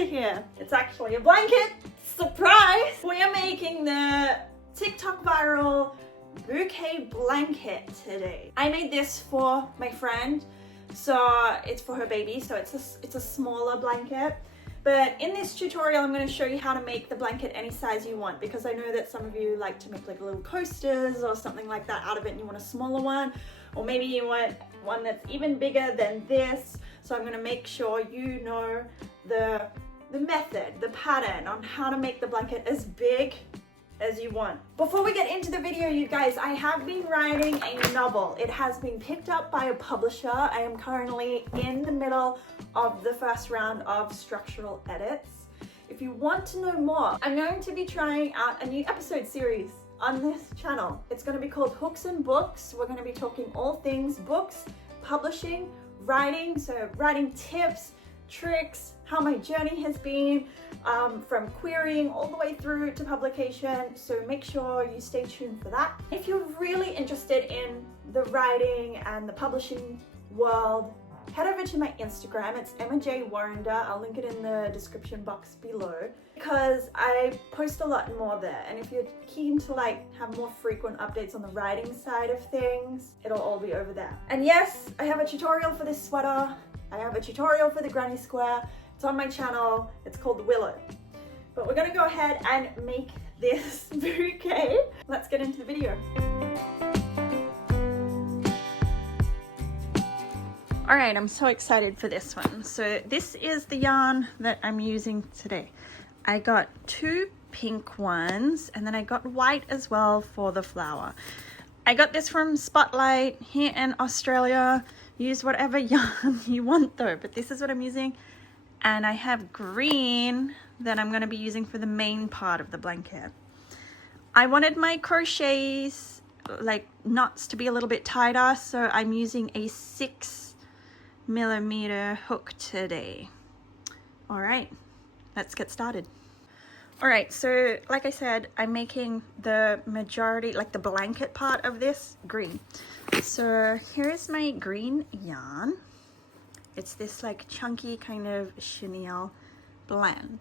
are here. It's actually a blanket. Surprise! We are making the TikTok viral bouquet blanket today. I made this for my friend, so it's for her baby, so it's a smaller blanket. But in this tutorial, I'm going to show you how to make the blanket any size you want, because I know that some of you like to make like little coasters or something like that out of it and you want a smaller one, or maybe you want one that's even bigger than this. So I'm going to make sure you know the method, the pattern on how to make the blanket as big as you want. Before we get into the video, you guys, I have been writing a novel. It has been picked up by a publisher. I am currently in the middle of the first round of structural edits. If you want to know more, I'm going to be trying out a new episode series on this channel. It's going to be called Hooks and Books. We're going to be talking all things books, publishing, writing, so writing tips, tricks, how my journey has been from querying all the way through to publication. So make sure you stay tuned for that. If you're really interested in the writing and the publishing world, head over to my Instagram. It's Emma J. Warrender. I'll link it in the description box below, because I post a lot more there. And if you're keen to like have more frequent updates on the writing side of things, it'll all be over there. And yes, I have a tutorial for this sweater. I have a tutorial for the granny square. It's on my channel. It's called Willow. But we're gonna go ahead and make this bouquet. Let's get into the video. All right, I'm so excited for this one. So this is the yarn that I'm using today. I got 2 pink ones, and then I got white as well for the flower. I got this from Spotlight here in Australia. Use whatever yarn you want though, but this is what I'm using. And I have green that I'm going to be using for the main part of the blanket. I wanted my crochets, like knots, to be a little bit tighter, so I'm using a 6mm hook today. All right, let's get started. All right, so like I said, I'm making the majority, like the blanket part of this, green. So here's my green yarn. It's this like chunky kind of chenille blend.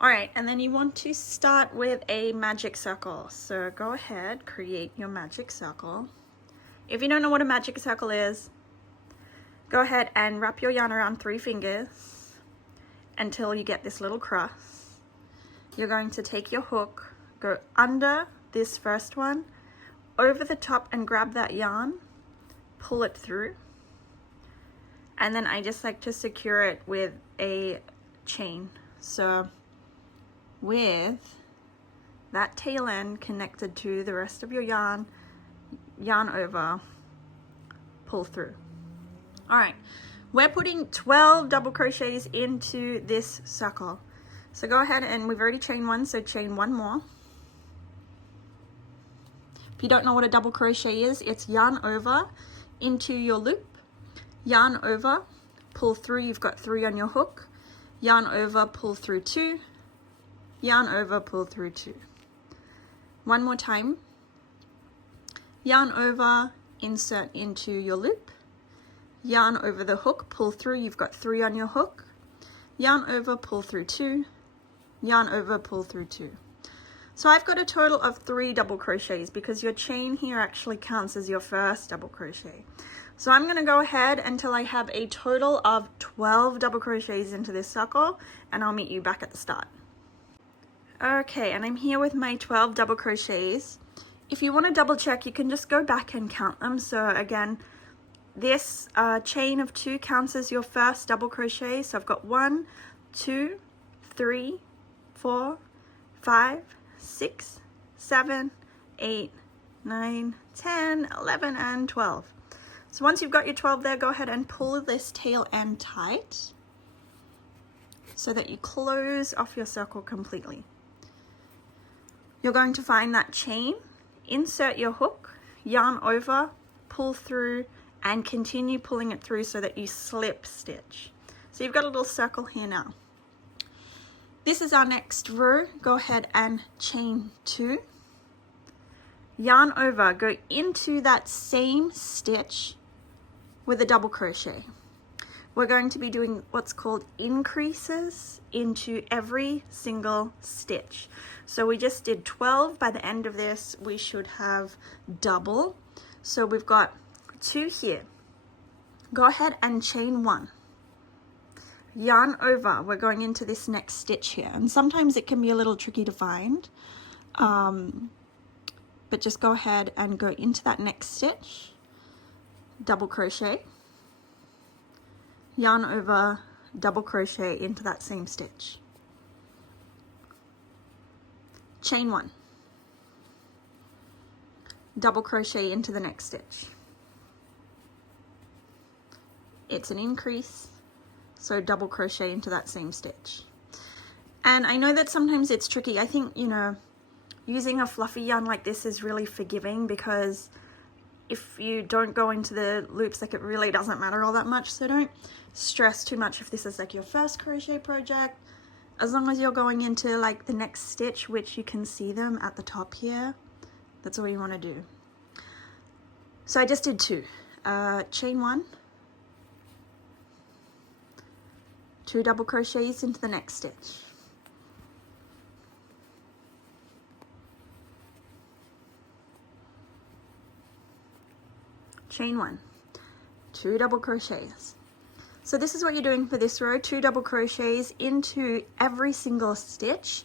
All right, and then you want to start with a magic circle. So go ahead, create your magic circle. If you don't know what a magic circle is, go ahead and wrap your yarn around 3 fingers until you get this little cross. You're going to take your hook, go under this first one, over the top, and grab that yarn, pull it through, and then I just like to secure it with a chain. So with that tail end connected to the rest of your yarn, yarn over, pull through. All right, we're putting 12 double crochets into this circle. So go ahead, and we've already chained 1, so chain 1 more. If you don't know what a double crochet is, it's yarn over into your loop, yarn over, pull through, you've got 3 on your hook, yarn over, pull through 2, yarn over, pull through 2. One more time, yarn over, insert into your loop, yarn over the hook, pull through, you've got 3 on your hook, yarn over, pull through 2, yarn over, pull through 2. So I've got a total of 3 double crochets, because your chain here actually counts as your first double crochet. So I'm going to go ahead until I have a total of 12 double crochets into this circle, and I'll meet you back at the start. Okay, and I'm here with my 12 double crochets. If you want to double check, you can just go back and count them. So again, this chain of 2 counts as your first double crochet. So I've got 1, 2, 3, 4, 5, 6, 7, 8, 9, 10, 11, and 12. So once you've got your 12 there, go ahead and pull this tail end tight so that you close off your circle completely. You're going to find that chain, insert your hook, yarn over, pull through, and continue pulling it through so that you slip stitch. So you've got a little circle here now. This is our next row. Go ahead and chain 2, yarn over, go into that same stitch with a double crochet. we're going to be doing what's called increases into every single stitch. So we just did 12. By the end of this, we should have double. So we've got 2 here. Go ahead and chain 1. Yarn over. We're going into this next stitch here. And sometimes it can be a little tricky to find. But just go ahead and go into that next stitch. Double crochet. Yarn over, double crochet into that same stitch. Chain 1. Double crochet into the next stitch. It's an increase, so double crochet into that same stitch. And I know that sometimes it's tricky. I think, you know, using a fluffy yarn like this is really forgiving, because if you don't go into the loops, like, it really doesn't matter all that much. So don't stress too much if this is like your first crochet project. As long as you're going into like the next stitch, which you can see them at the top here, that's all you want to do. So I just did 2. Chain 1, 2 double crochets into the next stitch. Chain 1, 2 double crochets. So this is what you're doing for this row, 2 double crochets into every single stitch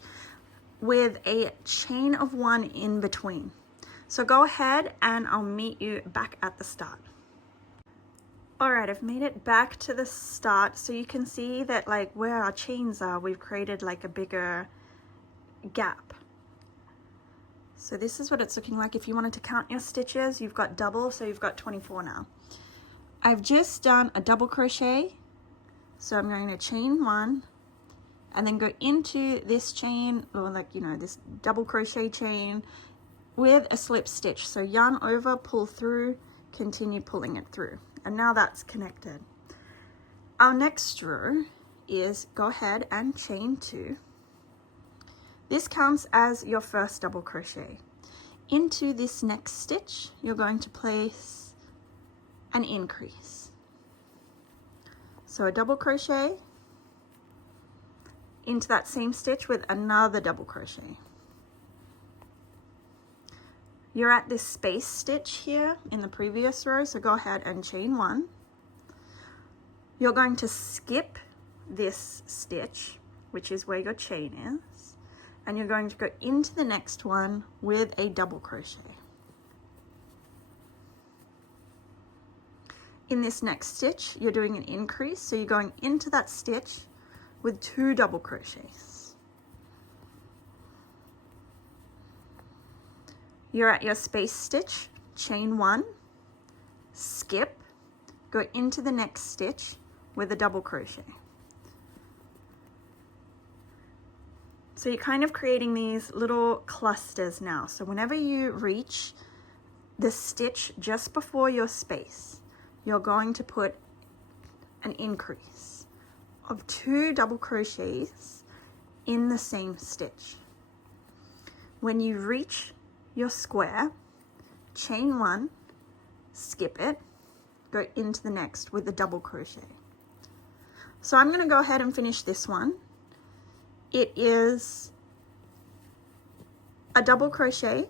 with a chain of 1 in between. So go ahead and I'll meet you back at the start. Alright, I've made it back to the start, so you can see that like where our chains are, we've created like a bigger gap. So this is what it's looking like. If you wanted to count your stitches, you've got double, so you've got 24 now. I've just done a double crochet, so I'm going to chain 1 and then go into this chain, or like, you know, this double crochet chain with a slip stitch. So yarn over, pull through, continue pulling it through, and now that's connected. Our next row is go ahead and chain 2. This counts as your first double crochet. Into this next stitch, you're going to place an increase. So a double crochet into that same stitch with another double crochet. You're at this space stitch here in the previous row, so go ahead and chain 1. You're going to skip this stitch, which is where your chain is, and you're going to go into the next one with a double crochet. In this next stitch, you're doing an increase, so you're going into that stitch with 2 double crochets. You're at your space stitch, chain 1, skip, go into the next stitch with a double crochet. So you're kind of creating these little clusters now. So whenever you reach the stitch just before your space, you're going to put an increase of 2 double crochets in the same stitch. When you reach your square, chain 1, skip it, go into the next with a double crochet. So I'm going to go ahead and finish this one. It is a double crochet,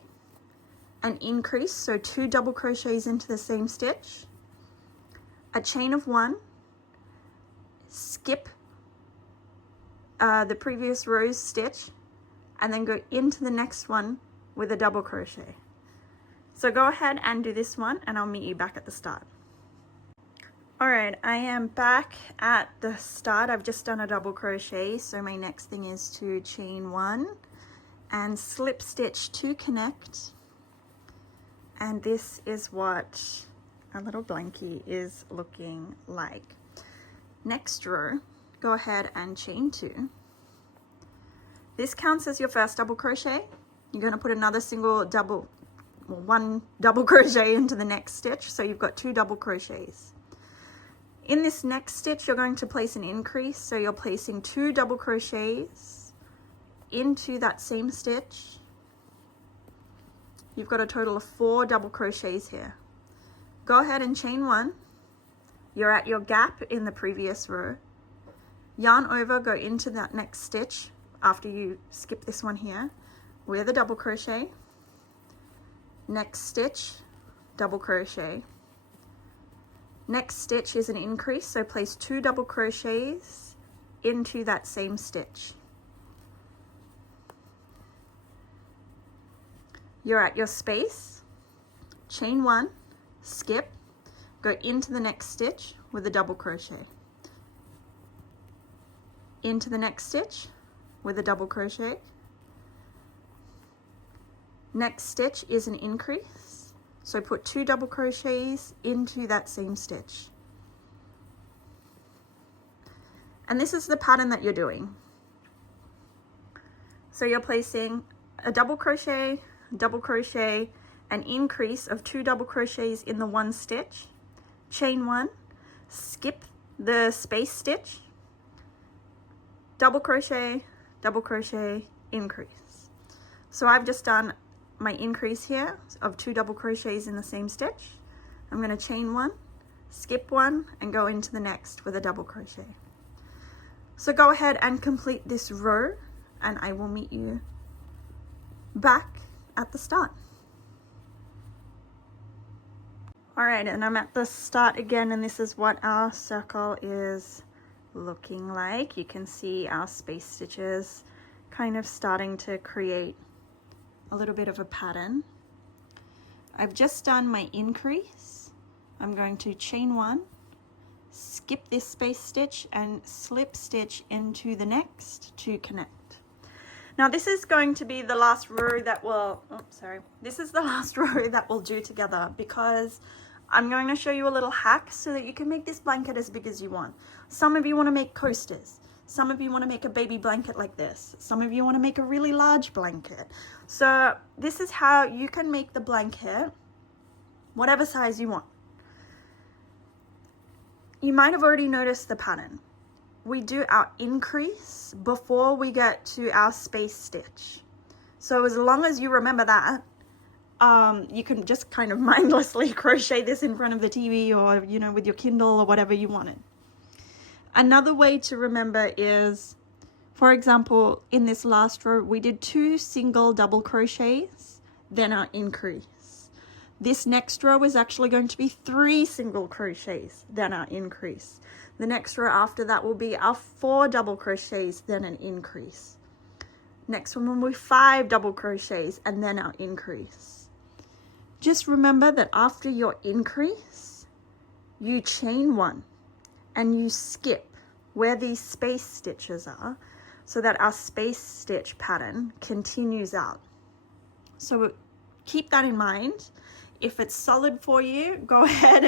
an increase, so 2 double crochets into the same stitch, a chain of 1, skip the previous rose stitch, and then go into the next one with a double crochet. So go ahead and do this one, and I'll meet you back at the start. Alright, I am back at the start. I've just done a double crochet, so my next thing is to chain 1 and slip stitch to connect. And this is what our little blankie is looking like. Next row, go ahead and chain 2. This counts as your first double crochet. You're going to put another one double crochet into the next stitch, so you've got 2 double crochets. In this next stitch, you're going to place an increase, so you're placing 2 double crochets into that same stitch. You've got a total of 4 double crochets here. Go ahead and chain 1, You're at your gap in the previous row. Yarn over, go into that next stitch after you skip this one here with a double crochet. Next stitch, double crochet. Next stitch is an increase, so place 2 double crochets into that same stitch. You're at your space, chain 1, skip, go into the next stitch with a double crochet. Into the next stitch with a double crochet. Next stitch is an increase, so put 2 double crochets into that same stitch. And this is the pattern that you're doing. So you're placing a double crochet, an increase of 2 double crochets in the one stitch, chain 1, skip the space stitch, double crochet, increase. So I've just done my increase here of 2 double crochets in the same stitch. I'm going to chain 1, skip 1, and go into the next with a double crochet. So go ahead and complete this row, and I will meet you back at the start. All right, and I'm at the start again, and this is what our circle is looking like. You can see our space stitches kind of starting to create a little bit of a pattern. I've just done my increase. I'm going to chain 1, skip this space stitch, and slip stitch into the next to connect. Now this is going to be the last row that we'll, this is the last row that we'll do together, because I'm going to show you a little hack so that you can make this blanket as big as you want. Some of you want to make coasters. Some of you want to make a baby blanket like this. Some of you want to make a really large blanket. So this is how you can make the blanket whatever size you want. You might have already noticed the pattern. We do our increase before we get to our space stitch. So as long as you remember that, you can just kind of mindlessly crochet this in front of the TV, or, you know, with your Kindle or whatever you wanted. Another way to remember is, for example, in this last row, we did 2 single double crochets, then our increase. This next row is actually going to be 3 single crochets, then our increase. The next row after that will be our 4 double crochets, then an increase. Next one will be 5 double crochets, and then our increase. Just remember that after your increase, you chain 1 and you skip where these space stitches are, so that our space stitch pattern continues out. So keep that in mind. If it's solid for you, go ahead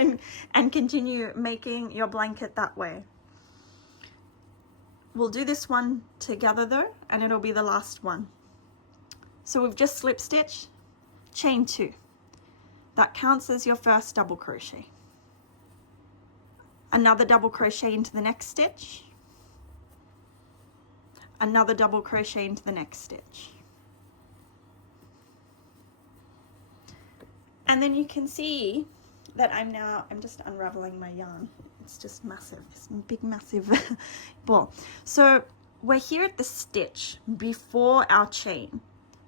and continue making your blanket that way. We'll do this one together though, and it'll be the last one. So we've just slip stitch, chain 2. That counts as your first double crochet. Another double crochet into the next stitch. Another double crochet into the next stitch. And then you can see that I'm just unraveling my yarn. It's just massive, this big massive ball. So we're here at the stitch before our chain.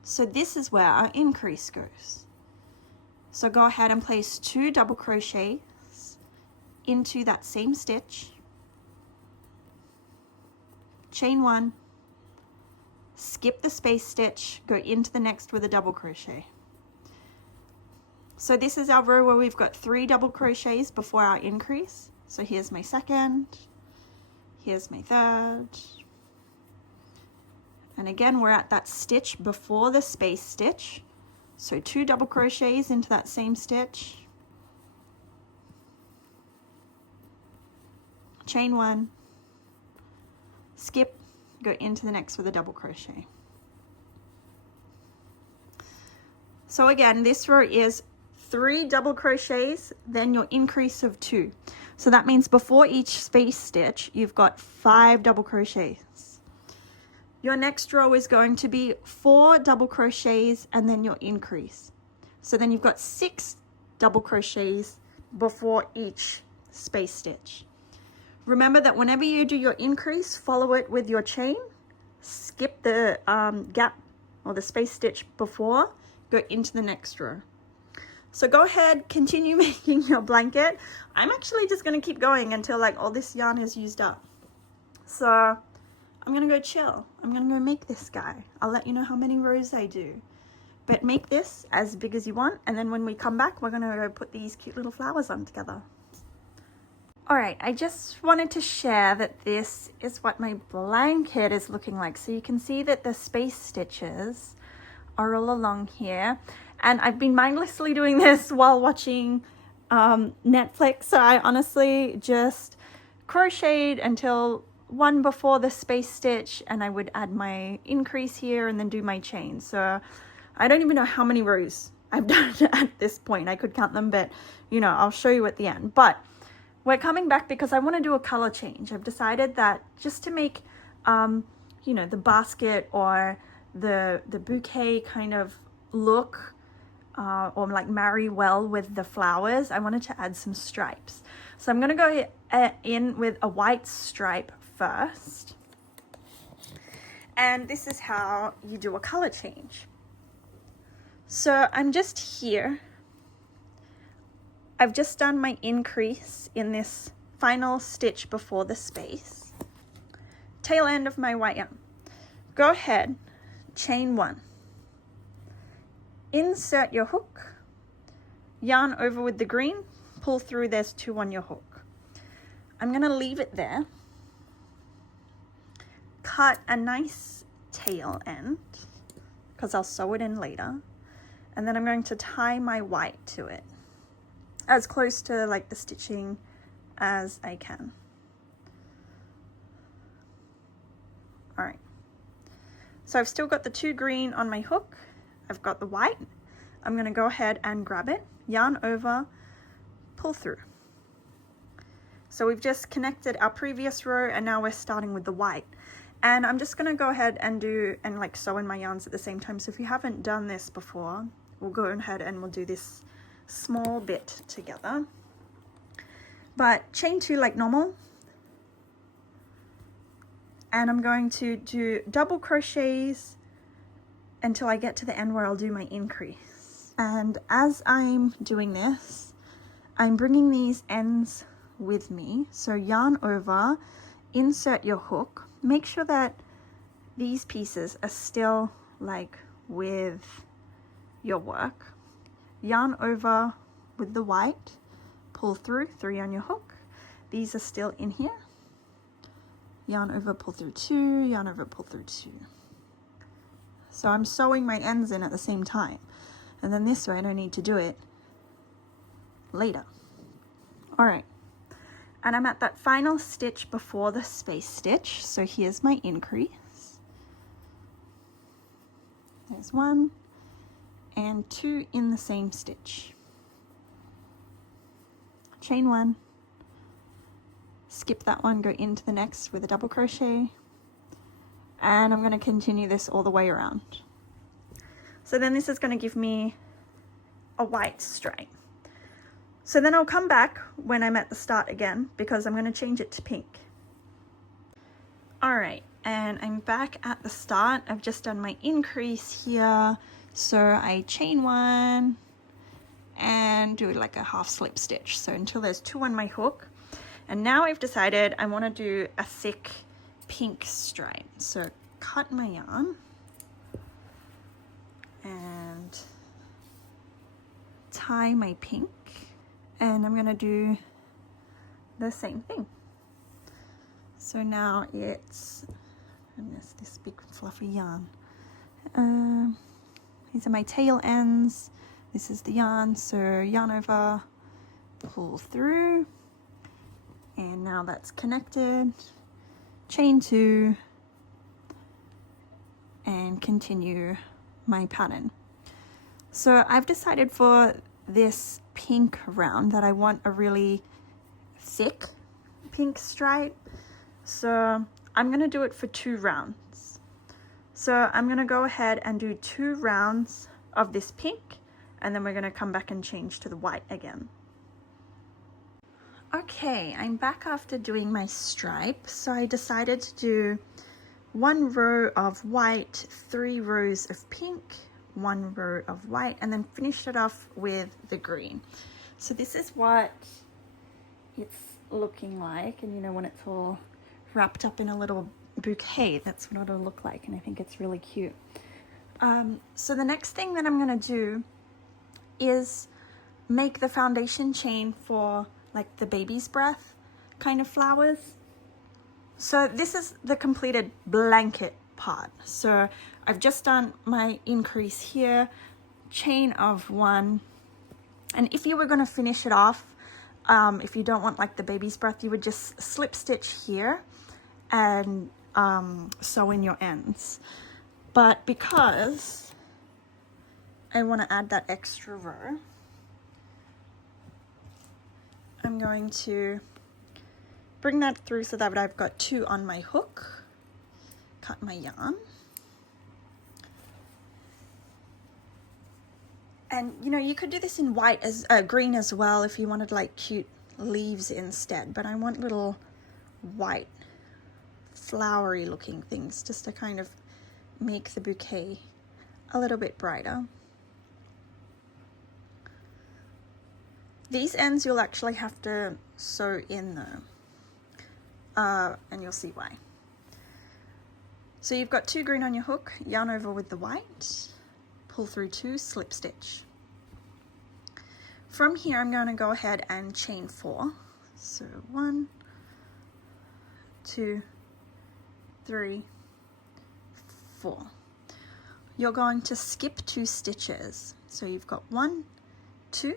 So this is where our increase goes. So go ahead and place 2 double crochets into that same stitch, chain 1, skip the space stitch, go into the next with a double crochet. So this is our row where we've got 3 double crochets before our increase. So here's my second, here's my third, and again we're at that stitch before the space stitch. So 2 double crochets into that same stitch, chain 1, skip, go into the next with a double crochet. So again, this row is 3 double crochets, then your increase of 2. So that means before each space stitch, you've got 5 double crochets. Your next row is going to be 4 double crochets and then your increase. So then you've got 6 double crochets before each space stitch. Remember that whenever you do your increase, follow it with your chain, skip the gap or the space stitch before, go into the next row. So go ahead, continue making your blanket. I'm actually just going to keep going until like all this yarn is used up. So I'm going to go chill. I'm going to go make this guy. I'll let you know how many rows I do. But make this as big as you want, and then when we come back, we're going to go put these cute little flowers on together. Alright, I just wanted to share that this is what my blanket is looking like. So you can see that the space stitches are all along here. And I've been mindlessly doing this while watching Netflix. So I honestly just crocheted until one before the space stitch, and I would add my increase here and then do my chain. So I don't even know how many rows I've done at this point. I could count them, but you know, I'll show you at the end. But we're coming back because I want to do a color change. I've decided that just to make, you know, the basket or the bouquet kind of look or like marry well with the flowers, I wanted to add some stripes. So I'm going to go in with a white stripe first. And this is how you do a color change. So I'm just here. I've just done my increase in this final stitch before the space. Tail end of my white yarn. Go ahead, chain one. Insert your hook, yarn over with the green, pull through, there's two on your hook. I'm gonna leave it there. Cut a nice tail end, because I'll sew it in later. And then I'm going to tie my white to it, as close to like the stitching as I can. All right, so I've still got the two green on my hook. I've got the white. I'm gonna go ahead and grab it, yarn over, pull through. So we've just connected our previous row, and now we're starting with the white. And I'm just gonna go ahead and like sew in my yarns at the same time. So if you haven't done this before, we'll go ahead and we'll do this small bit together. But chain two like normal. And I'm going to do double crochets until I get to the end where I'll do my increase. And as I'm doing this, I'm bringing these ends with me. So yarn over, insert your hook. Make sure that these pieces are still like with your work. Yarn over with the white, pull through, three on your hook. These are still in here. Yarn over, pull through two, yarn over, pull through two. So I'm sewing my ends in at the same time. And then this way I don't need to do it later. All right. And I'm at that final stitch before the space stitch. So here's my increase. There's one and two in the same stitch. Chain one, skip that one, go into the next with a double crochet, and I'm going to continue this all the way around. So then this is going to give me a white stripe. So then I'll come back when I'm at the start again, because I'm going to change it to pink. All right, and I'm back at the start. I've just done my increase here. So I chain one and do like a half slip stitch. So until there's two on my hook. And now I've decided I want to do a thick pink stripe. So cut my yarn and tie my pink. And I'm going to do the same thing. So now it's, goodness, this big fluffy yarn. These are my tail ends. This is the yarn. So yarn over, pull through. And now that's connected. Chain two. And continue my pattern. So I've decided for this pink round that I want a really thick pink stripe. So I'm going to do it for 2 rounds. So I'm going to go ahead and do 2 rounds of this pink, and then we're going to come back and change to the white again. Okay, I'm back after doing my stripe. So I decided to do 1 row of white, 3 rows of pink, 1 row of white, and then finished it off with the green. So this is what it's looking like, and you know, when it's all wrapped up in a little bouquet, that's what it'll look like, and I think it's really cute. So the next thing that I'm going to do is make the foundation chain for like the baby's breath kind of flowers. So this is the completed blanket part. So I've just done my increase here, chain of 1, and if you were going to finish it off, if you don't want like the baby's breath, you would just slip stitch here and sew in your ends. But because I want to add that extra row, I'm going to bring that through so that I've got 2 on my hook, cut my yarn, and you know, you could do this in white as green as well if you wanted like cute leaves instead, but I want little white flowery looking things just to kind of make the bouquet a little bit brighter. These ends you'll actually have to sew in though, and you'll see why. So you've got 2 green on your hook, yarn over with the white, pull through 2, slip stitch. From here I'm going to go ahead and chain 4. So 1, 2, 3, 4. You're going to skip 2 stitches. So you've got 1, 2.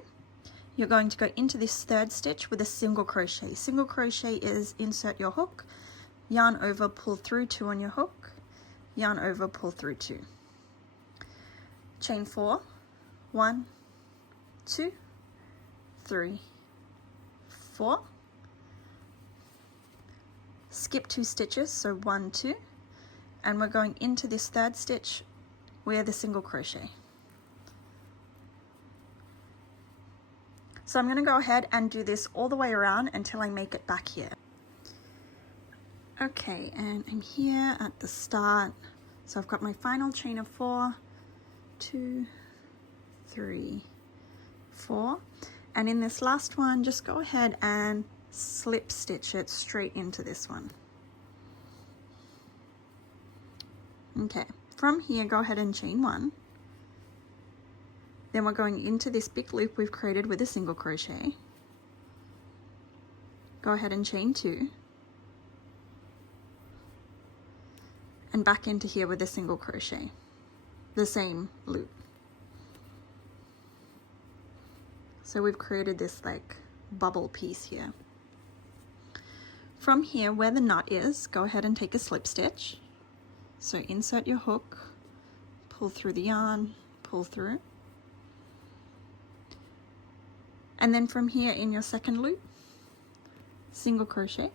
You're going to go into this 3rd stitch with a single crochet. Single crochet is insert your hook, yarn over, pull through 2 on your hook, yarn over, pull through 2. Chain 4, 1, 2, 3, 4. Skip 2 stitches, so 1, 2, and we're going into this 3rd stitch with a single crochet. So I'm going to go ahead and do this all the way around until I make it back here. Okay, and I'm here at the start. So I've got my final chain of 4, 2, 3, 4. And in this last one, just go ahead and slip stitch it straight into this one. Okay, from here, go ahead and chain 1. Then we're going into this big loop we've created with a single crochet. Go ahead and chain 2. And back into here with a single crochet, the same loop. So we've created this like bubble piece here. From here, where the knot is, go ahead and take a slip stitch. So insert your hook, pull through the yarn, pull through. And then from here in your 2nd loop, single crochet,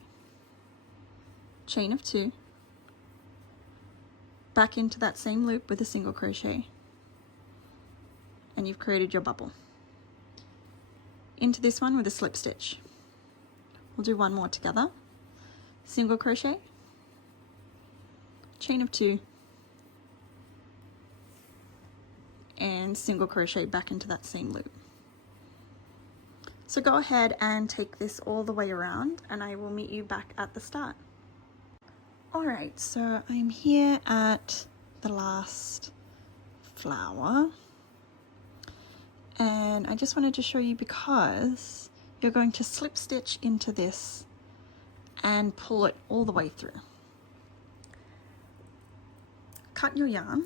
chain of 2, back into that same loop with a single crochet, and you've created your bubble. Into this one with a slip stitch. We'll do 1 more together. Single crochet, chain of 2, and single crochet back into that same loop. So go ahead and take this all the way around, and I will meet you back at the start. Alright, so I'm here at the last flower, and I just wanted to show you because you're going to slip stitch into this and pull it all the way through. Cut your yarn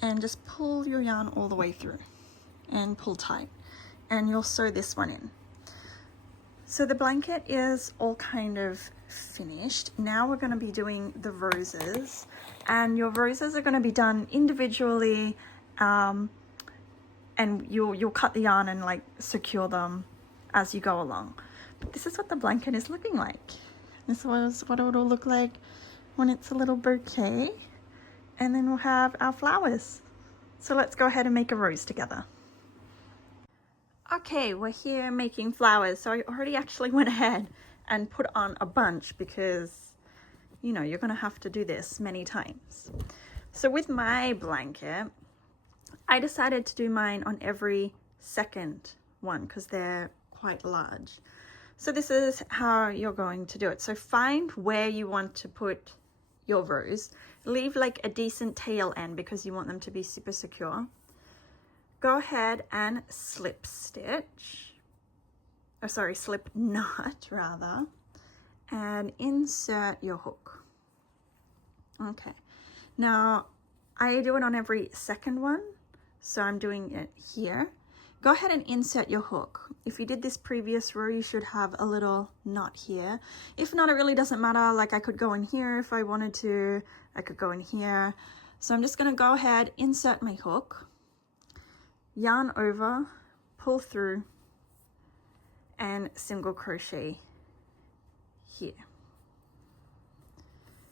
and just pull your yarn all the way through and pull tight, and you'll sew this one in. So the blanket is all kind of finished. Now we're going to be doing the roses, and your roses are going to be done individually, and you'll cut the yarn and like secure them as you go along. But this is what the blanket is looking like. This was what it will look like when it's a little bouquet, and then we'll have our flowers. So let's go ahead and make a rose together. Okay, we're here making flowers. So I already actually went ahead and put on a bunch because, you know, you're gonna have to do this many times. So with my blanket, I decided to do mine on every second one because they're quite large. So this is how you're going to do it. So find where you want to put your rose. Leave like a decent tail end because you want them to be super secure. Go ahead and slip stitch, oh sorry, slip knot rather, and insert your hook. Okay, now I do it on every second one, so I'm doing it here. Go ahead and insert your hook. If you did this previous row, you should have a little knot here. If not, it really doesn't matter. Like I could go in here if I wanted to, I could go in here. So I'm just gonna go ahead, insert my hook, yarn over, pull through, and single crochet here.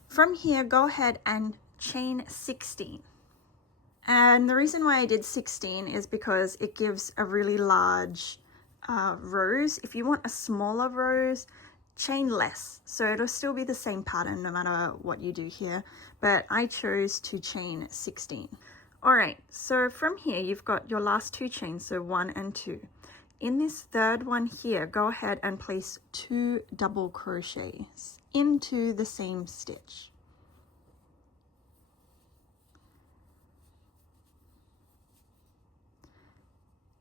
From here, go ahead and chain 16. And the reason why I did 16 is because it gives a really large rose. If you want a smaller rose, chain less. So it'll still be the same pattern no matter what you do here, but I chose to chain 16. All right, so from here, you've got your last two chains, so 1 and 2. In this third one here, go ahead and place 2 double crochets into the same stitch.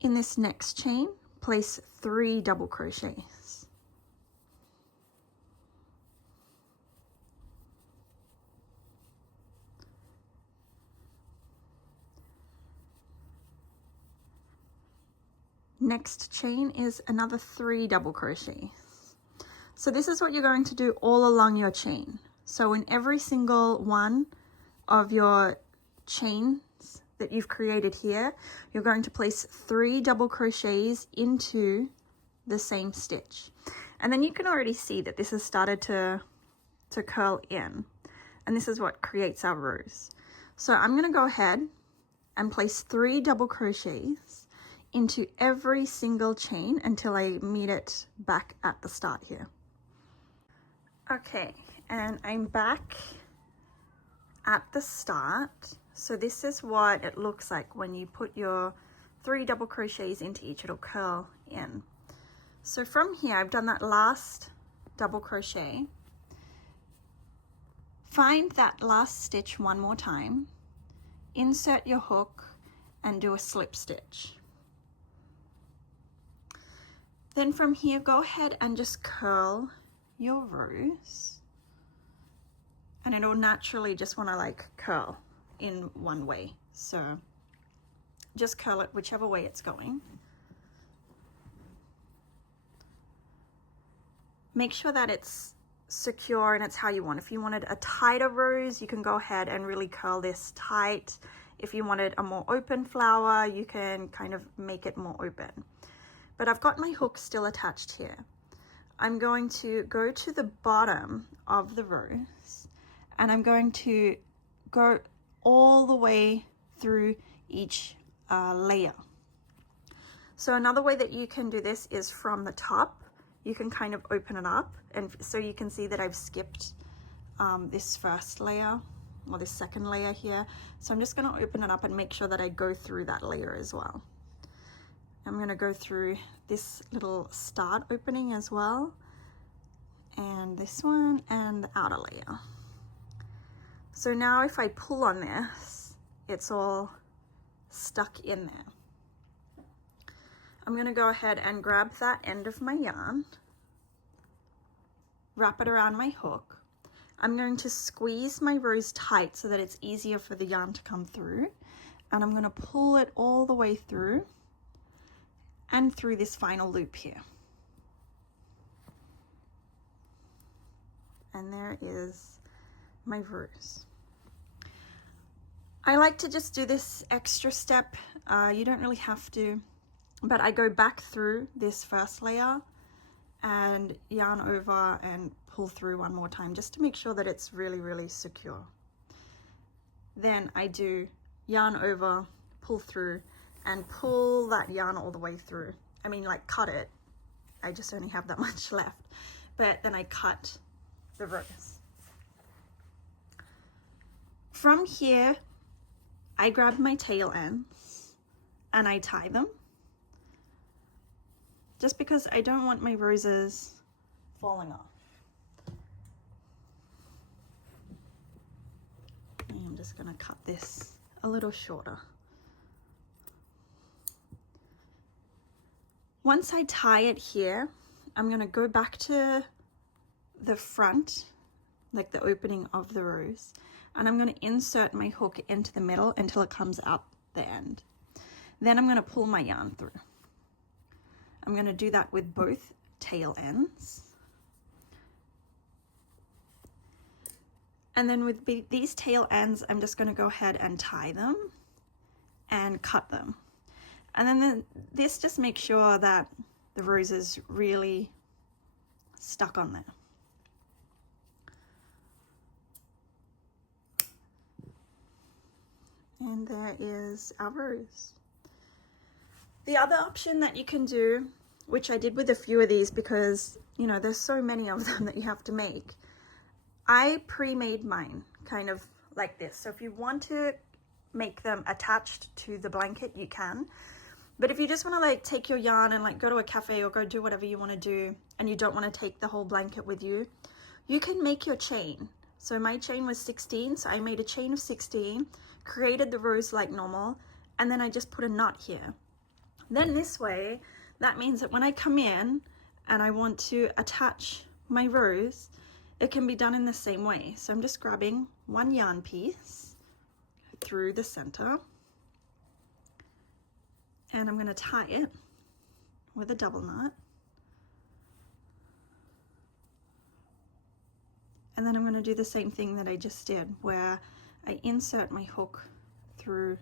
In this next chain, place 3 double crochets. Next chain is another 3 double crochets. So this is what you're going to do all along your chain. So in every single one of your chains that you've created here, you're going to place 3 double crochets into the same stitch. And then you can already see that this has started to curl in, and this is what creates our rose. So I'm going to go ahead and place 3 double crochets into every single chain until I meet it back at the start here. Okay, and I'm back at the start. So this is what it looks like when you put your 3 double crochets into each, it'll curl in. So from here, I've done that last double crochet. Find that last stitch one more time, insert your hook and do a slip stitch. Then from here, go ahead and just curl your rose, and it'll naturally just want to like curl in one way. So just curl it whichever way it's going. Make sure that it's secure and it's how you want. If you wanted a tighter rose, you can go ahead and really curl this tight. If you wanted a more open flower, you can kind of make it more open. But I've got my hook still attached here. I'm going to go to the bottom of the rose and I'm going to go all the way through each layer. So another way that you can do this is from the top. You can kind of open it up, and so you can see that I've skipped this first layer or this second layer here. So I'm just going to open it up and make sure that I go through that layer as well. I'm going to go through this little start opening as well, and this one, and the outer layer. So now if I pull on this, it's all stuck in there. I'm going to go ahead and grab that end of my yarn, wrap it around my hook. I'm going to squeeze my rose tight so that it's easier for the yarn to come through, and I'm going to pull it all the way through and through this final loop here. And there is my rose. I like to just do this extra step. You don't really have to, but I go back through this first layer and yarn over and pull through one more time just to make sure that it's really, really secure. Then I do yarn over, pull through, and pull that yarn all the way through, I mean like cut it. I just only have that much left. But then I cut the rose. From here, I grab my tail ends and I tie them. Just because I don't want my roses falling off. I'm just gonna cut this a little shorter. Once I tie it here, I'm gonna go back to the front, like the opening of the rose, and I'm gonna insert my hook into the middle until it comes out the end. Then I'm gonna pull my yarn through. I'm gonna do that with both tail ends. And then with these tail ends, I'm just gonna go ahead and tie them and cut them. And then this just makes sure that the rose is really stuck on there. And there is our rose. The other option that you can do, which I did with a few of these because, you know, there's so many of them that you have to make. I pre-made mine kind of like this. So if you want to make them attached to the blanket, you can. But if you just want to like take your yarn and like go to a cafe or go do whatever you want to do and you don't want to take the whole blanket with you, you can make your chain. So my chain was 16, so I made a chain of 16, created the rose like normal, and then I just put a knot here. Then this way, that means that when I come in and I want to attach my rose, it can be done in the same way. So I'm just grabbing one yarn piece through the center and I'm going to tie it with a double knot. And then I'm going to do the same thing that I just did, where I insert my hook through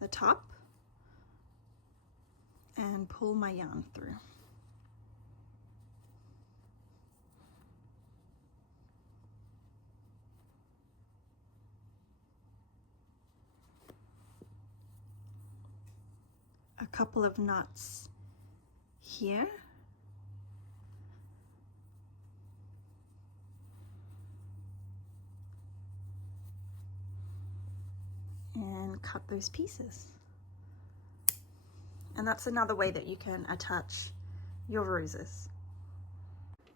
the top and pull my yarn through. A couple of knots here. And cut those pieces. And that's another way that you can attach your roses.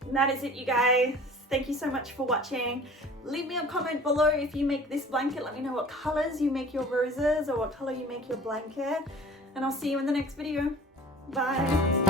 And that is it, you guys. Thank you so much for watching. Leave me a comment below if you make this blanket. Let me know what colors you make your roses or what color you make your blanket. And I'll see you in the next video. Bye.